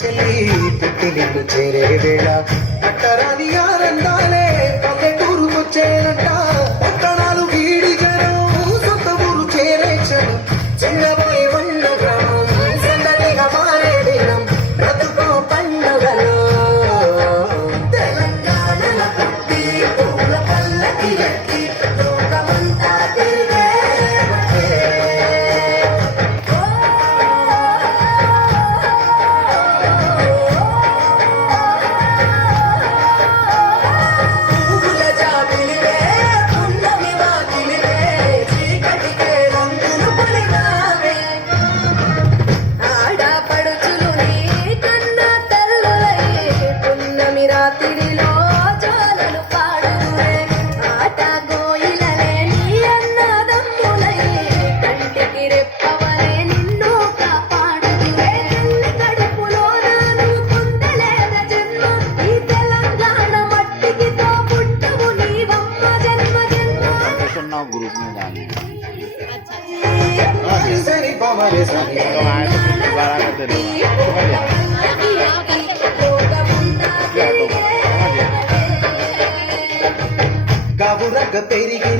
పుట్టినిల్లు చేరే వేళ అట్టరాని ఆనందాలే పల్లెటూరుకొచ్చేనంట పట్టణాలు వీడి జనం సొంత ఊరు చేరే క్షణం చిన్నబోయి ఉన్న గ్రామం సందడిగా మారే దినం బ్రతుకో పండుగలో తెలంగాణ పుట్టి పూల పల్లకి ఎక్కి లోకమంతా తిరిగే రాత్రిలో జోలలు పాడురే ఆట గోయిలనే నీ అన్నదమ్ములై కంటికి రెప్పవలే నిన్ను కాపాడురే కడుపులో నాను పొందలేద జన్మ ఈ తెలంగాణ మట్టికి తో పుట్టవు నీవమ్మ జన్మ జన్మ ग्रुप में डाली సరి పవరే సరి గవురగ పెరిగి